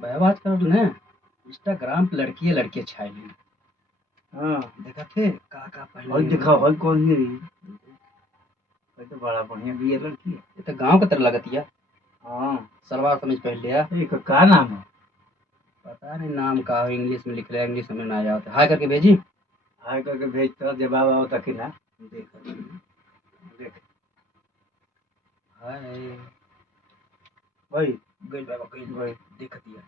बात कर ना इंस्टाग्राम पे लड़की लड़के छाए ली। हाँ देखा थे का पहले और देखा भाई कौन है ये तो बड़ा बढ़िया भी है लड़की है। ये तो गांव की तरह लगती है। हाँ सलवार समीज पहन लिया। एक का नाम है? पता नहीं नाम का इंग्लिश में लिख लिया, इंग्लिश समझ ना आया होता। हाय करके भेजी। हाय करके भेजता जवाब आओ तक ना देख देख हाय भाई गई बाबा गई भाई देख दिया।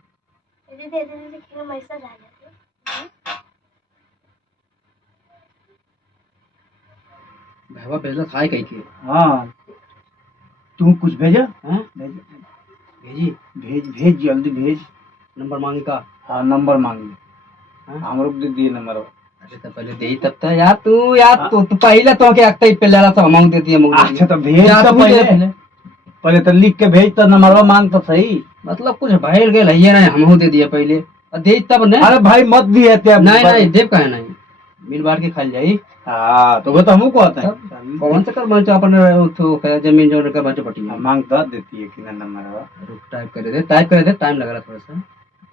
दे क्यों मैसेज आ जाते भैया भेजला हाय कही के। हाँ तू कुछ भेजा? हाँ भेजी भेज भेज जल्दी भेज। नंबर मांगी का? हाँ नंबर मांगी। हाँ हम लोग दे दिए नंबर। अरे तो पहले दे तब तो यार तू पहले तो के अक्ता पे लेला सब मांग देती है मुझे। अच्छा तो भेज तो पहले तो लिख के भेज तो नंबरवा मांग तो सही। मतलब कुछ भैल गेल है ना हमहू दे दिया पहले और दे तब ने। अरे भाई मत दिए ते नहीं देव काहे नहीं मिल बांट के खा जाई। हाँ तो वो तो हमको कहते हैं कौन से कर बंच अपन तो जमीन जो कर बंच पटी मांग तो देती है कि ना नंबरवा। रुक टाइप करे दे टाइम लग रहा थोड़ा सा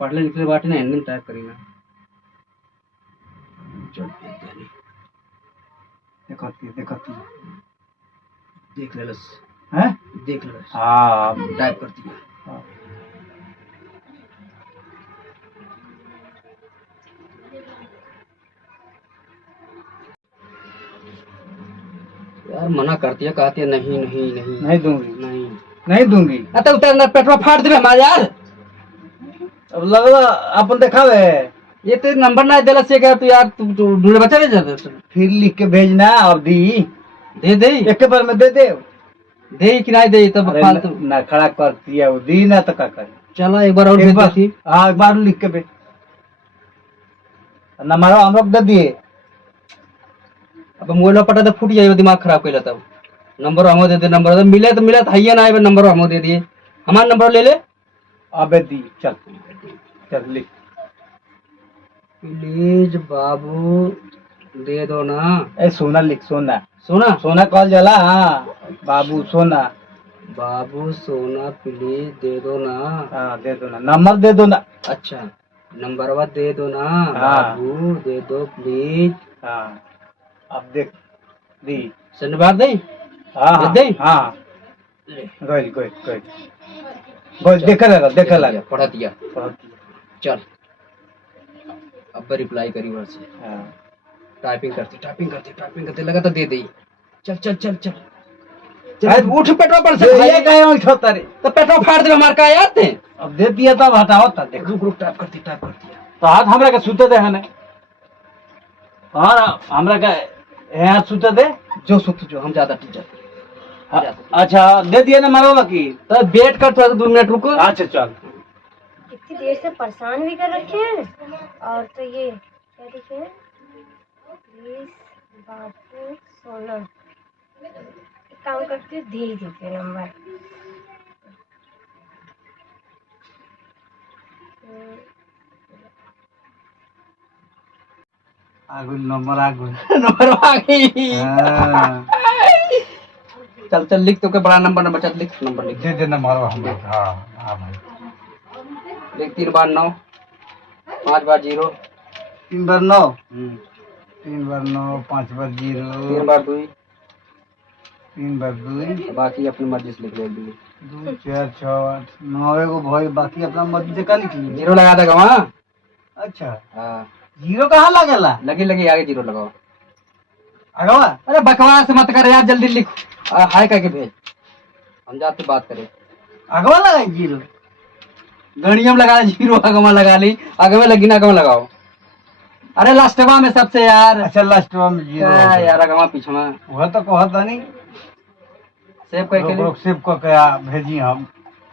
पढ़ले लिखले बाटे ना हिंदी में टाइप करी ना। चल देखती देख लेलस हैं देख लेलस। हाँ टाइप करती है। हाँ। यार मना करती है कहती है नहीं नहीं नहीं नहीं दूंगी नहीं नहीं दूंगी। तो उतर अंदर पेटवा फाड़ देबे हमारे यार। अब लगला अपन दिखावे ये तो नंबर ना देला से क्या तू यार तू ढूंढे बचा ले जाते फिर लिख के भेजना और दी दे एक बार में दे दे कि नहीं दे तब फालतू ना खड़ा करती है वो दी ना तो क्या करे। चलो एक बार और भेज देती। हाँ एक बार लिख के भेज नंबर हम लोग दे दिए। अब मोबाइल पटा तो फूट जाए दिमाग खराब कर लेता नंबर हमो दे दे नंबर मिले तो है ना नंबर हमो दे दिए हमारा नंबर ले ले। अबे दी चल चल लिख। प्लीज बाबू दे दो ना। ए सोना लिख सोना सोना सोना कॉल जला। हाँ बाबू सोना बाबू सोना प्लीज दे दो ना। हाँ दे दो ना नंबर दे दो ना। अच्छा नंबरवा दे दो ना। हाँ। बाबू दे दो प्लीज। हाँ अब देख दी शनिवार दे। हाँ दे हाँ ले गोल देखे लगा पढ़ा दिया चल अब रिप्लाई करी वहां से। हाँ टाइपिंग करते लगा तो दे दे। चल चल चल चल चल उठ पेट्रोल पर से ये काहे उठता रे तो पेट्रोल फाड़ दे हमार का याद थे। अब दे दिया तब हटाओ तब देख रुक टाइप करती तो हाथ हमरा के सुते दे हने। हाँ हमरा का हाथ सुते दे जो सुत जो हम ज्यादा टीचर। अच्छा दे दिया ना मारो की तो वेट कर थोड़ा 2 मिनट रुको। अच्छा चल इतनी देर से परेशान भी कर रखे हैं और तो ये क्या लिखे हैं प्लीज बाबू सोना एक काम करती हूँ दे दीजिए नंबर। आगु नंबर आगु नंबर आ गई। हाँ चल चल लिख तो के बड़ा नंबर चल लिख नंबर लिख दे नंबर हम। हाँ हाँ भाई लिख 3 बार 9 5 बार 0 3 बार 9 3 बार 9 5 बार 0 3 बार 2 3 बार 2 बाकी अपनी मर्जी से लिख ले 2 4 6 8 9 एगो भाई बाकी अपना मर्जी से का लिख ली। 0 लगा देगा वहाँ। अच्छा हाँ 0 कहाँ लगेला लगी आगे 0 लगाओ। अगवा अरे बकवास मत कर यार जल्दी लिख हाय करके भेज हम जाते बात करें। अगवा लगा 0 गणियम लगा 0 अगवा लगा ली अगवा लगी ना अगवा लगाओ। अरे लास्टवा में सबसे यार। अच्छा लास्ट में 0 यार अगवा पीछवा वह तो कहता नहीं सेव करके लोग सेव को क्या भेजी हम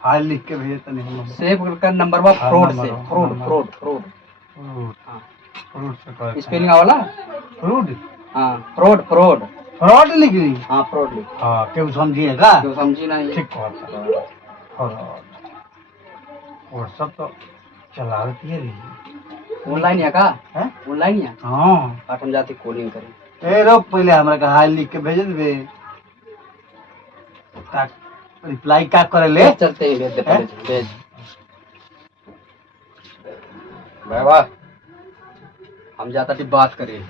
हाल लिख के भेजे तो नहीं हम सेव कर नंबर वा फ्रॉड से फ्रॉड हाँ फ्रूट से कर स्पेलिंग वाला फ्रूट हाँ फ्रॉड फ्रॉड फ्रॉड लिख दी। हाँ फ्रॉड लिख। हाँ क्यों समझिएगा जो समझी नहीं ठीक कहता और सब तो चला रही है ऑनलाइन है का हैं? ऑनलाइन है। हाँ आज हम जाते कॉलिंग करें। ए रो पहले हमरा का हाल लिख के भेज देबे का रिप्लाई का करे ले चलते ही भेज दे पहले भेज बाबा हम जाता थी बात करें।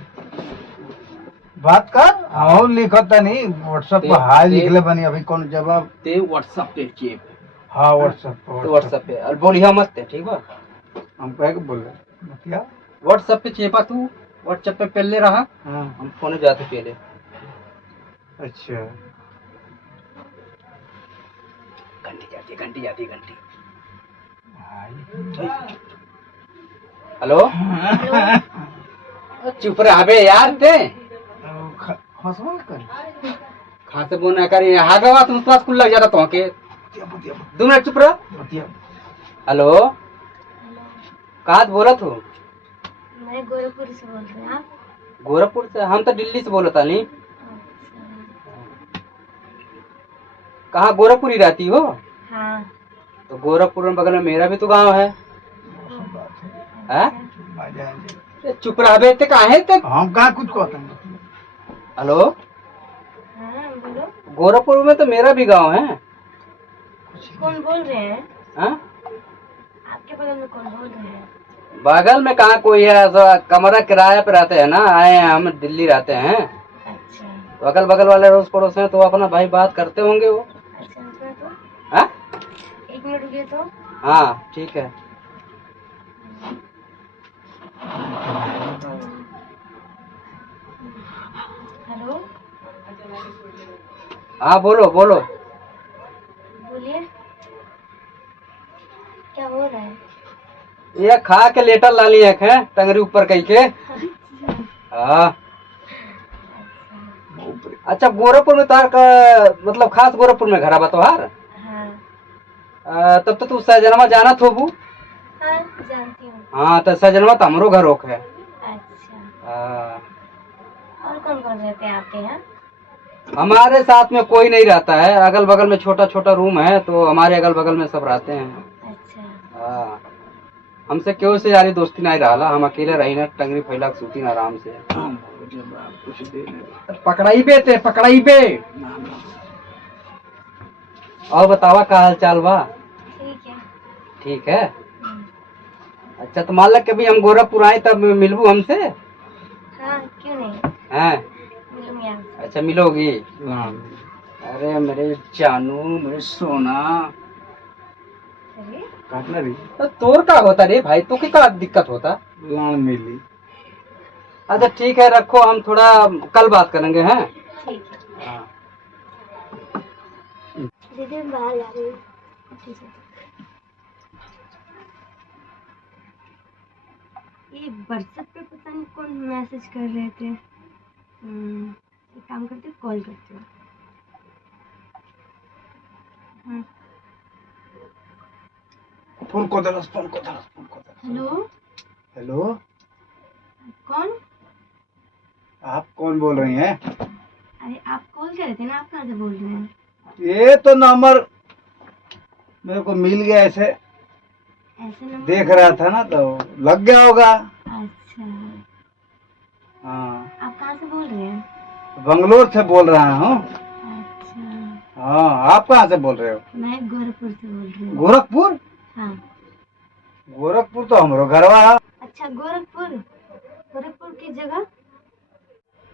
बात कर और लिखता नहीं व्हाट्सएप पर हाय लिख ले बनी अभी कौन जवाब ते व्हाट्सएप पे चेप। हाँ व्हाट्सएप तो व्हाट्सएप पे और बोलिया मत ते, ठीक बा। हम कह के बोल रहे बतिया। व्हाट्सएप पे चेपा तू, व्हाट्सएप पे पहले रहा, हाँ हम फोन जाते पहले। अच्छा घंटी जाती घंटी। हाय। हेलो चुप रहा बे यार ते हंसवाल कर खासे बोना करी आगे बात मुझ पास कुल लग जाता तो के बतिया 2 मिनट चुप रह। बतिया। हेलो कहाँ से बोला तू? मैं गोरखपुर से बोल रही हूँ। आप? गोरखपुर से? हम तो दिल्ली से बोला था। नहीं कहाँ गोरखपुर ही रहती हो? हाँ। तो गोरखपुर में बगल में मेरा भी तो गांव है। हैं? चुप रह बे ते कहाँ है ते? हम कहाँ कुछ कहते हैं। हेलो हाँ बोलो। गोरखपुर में तो मेरा भी गांव है। कौन बोल रहे हैं? हाँ आपके बगल में कौन बोल रहे हैं? बगल में कहाँ कोई है, कमरा किराए पे रहते हैं ना, आए हैं हम दिल्ली रहते हैं। अच्छा तो अगल बगल वाले रोज पड़ोस हैं तो अपना भाई बात करते होंगे वो। अच्छा रुकिए तो, हाँ 1 मिनट रुकिए तो। हाँ ठीक है। हेलो हाँ बोलो बोलो। बोलिए क्या हो रहा है? ये खा के लेटर ला लिए है टंगरी ऊपर कही के। हाँ अच्छा गोरखपुर में तार का मतलब खास गोरखपुर में घर बा तोहार? हाँ। तब तो तू सहजनवा जाना थोबू। हाँ जानती हूँ। हाँ तो सहजनवा तो हमरो घर रोक है। अच्छा हाँ, और कौन कौन रहते हैं आपके यहाँ? हमारे साथ में कोई नहीं रहता है, अगल बगल में छोटा छोटा रूम है तो हमारे अगल बगल में सब रहते हैं। अच्छा हाँ हमसे क्यों से यारी दोस्ती नहीं रहा, हम अकेले रही ना टंगरी फैला के सूती ना आराम से। पकड़ाई बे ते पकड़ाई बे। और बतावा का हाल चाल बा? ठीक है। ठीक है। हम्म। अच्छा तो मान लग कभी हम गोरखपुर आए तब मिलबू हमसे? हाँ क्यों नहीं, हैं? मिलूंगी आपसे। अच्छा मिलोगी? हाँ अरे मेरे जानू मेरे सोना। चलिए। काटना रही तो तोर का होता रे भाई, तो क्या दिक्कत होता? लान मिली। अच्छा ठीक है रखो, हम थोड़ा कल बात करेंगे हैं। ठीक है। हाँ दीदी मैं बाहर जा रही हूँ। ठीक है। ये व्हाट्सएप पे पता नहीं कौन मैसेज कर रहे थे। एक काम करते कॉल करते हो। फोन को दरस फोन को दरस फोन को दरस। हेलो हेलो कौन? आप कौन बोल रही हैं? अरे आप कॉल करे थे ना, आप कहाँ से बोल रहे हैं? ये तो नंबर मेरे को मिल गया, ऐसे ऐसे नंबर देख रहा था ना तो लग गया होगा। अच्छा हाँ आप कहाँ से बोल रहे हैं? बंगलोर से बोल रहा हूँ। अच्छा हाँ आप कहाँ से बोल रहे हो? मैं गोरखपुर से बोल रही हूँ। गोरखपुर? हाँ। गोरखपुर तो हमरो घरवा है। अच्छा गोरखपुर, गोरखपुर की जगह?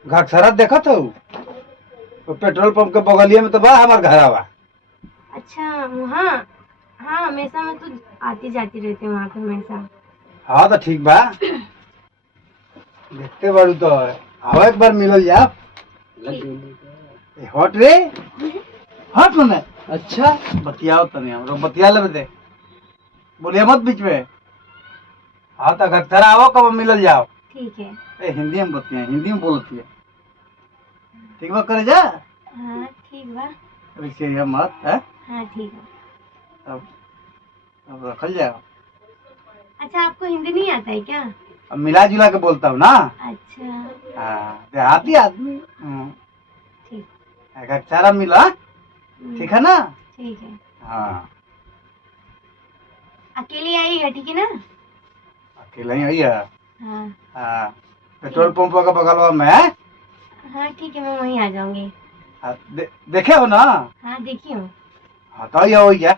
घाटसरा देखा था वो पेट्रोल पंप के बगलिए में तो बा हमार घरवा। अच्छा वहाँ, हाँ हमेशा मैं तो आती जाती रहती हूँ वहाँ पे हमेशा। हाँ तो ठीक बा, देखते बारू तो आओ एक बार मिलल जा। हट रे हट मने। अच्छा बतियाओ तने हमरो बतिया लेबे दे, बोलिए मत बीच में। हाँ तो घाटसरा आओ कब मिलल जाओ। ठीक है। ए हिंदी में बतिया, हिंदी में बोलती है। ठीक बा करे जा। हाँ ठीक बा। वैसे ये मत है। हाँ ठीक है। अब रखल जाओ। अच्छा आपको हिंदी नहीं आता है क्या? अब मिला जुला के बोलता हूँ ना। अच्छा हाँ देहाती आदमी। ठीक। घाटसरा मिला, ठीक है ना? ठीक है। हाँ अकेली आइएगा ठीक है ना? अकेला ही आई है। हाँ। हाँ पेट्रोल पंप का बगलवा में है। हाँ ठीक है मैं वहीं आ जाऊंगी। हाँ, देखे हो ना? हाँ देखी हूँ। हाँ तो आई हो क्या?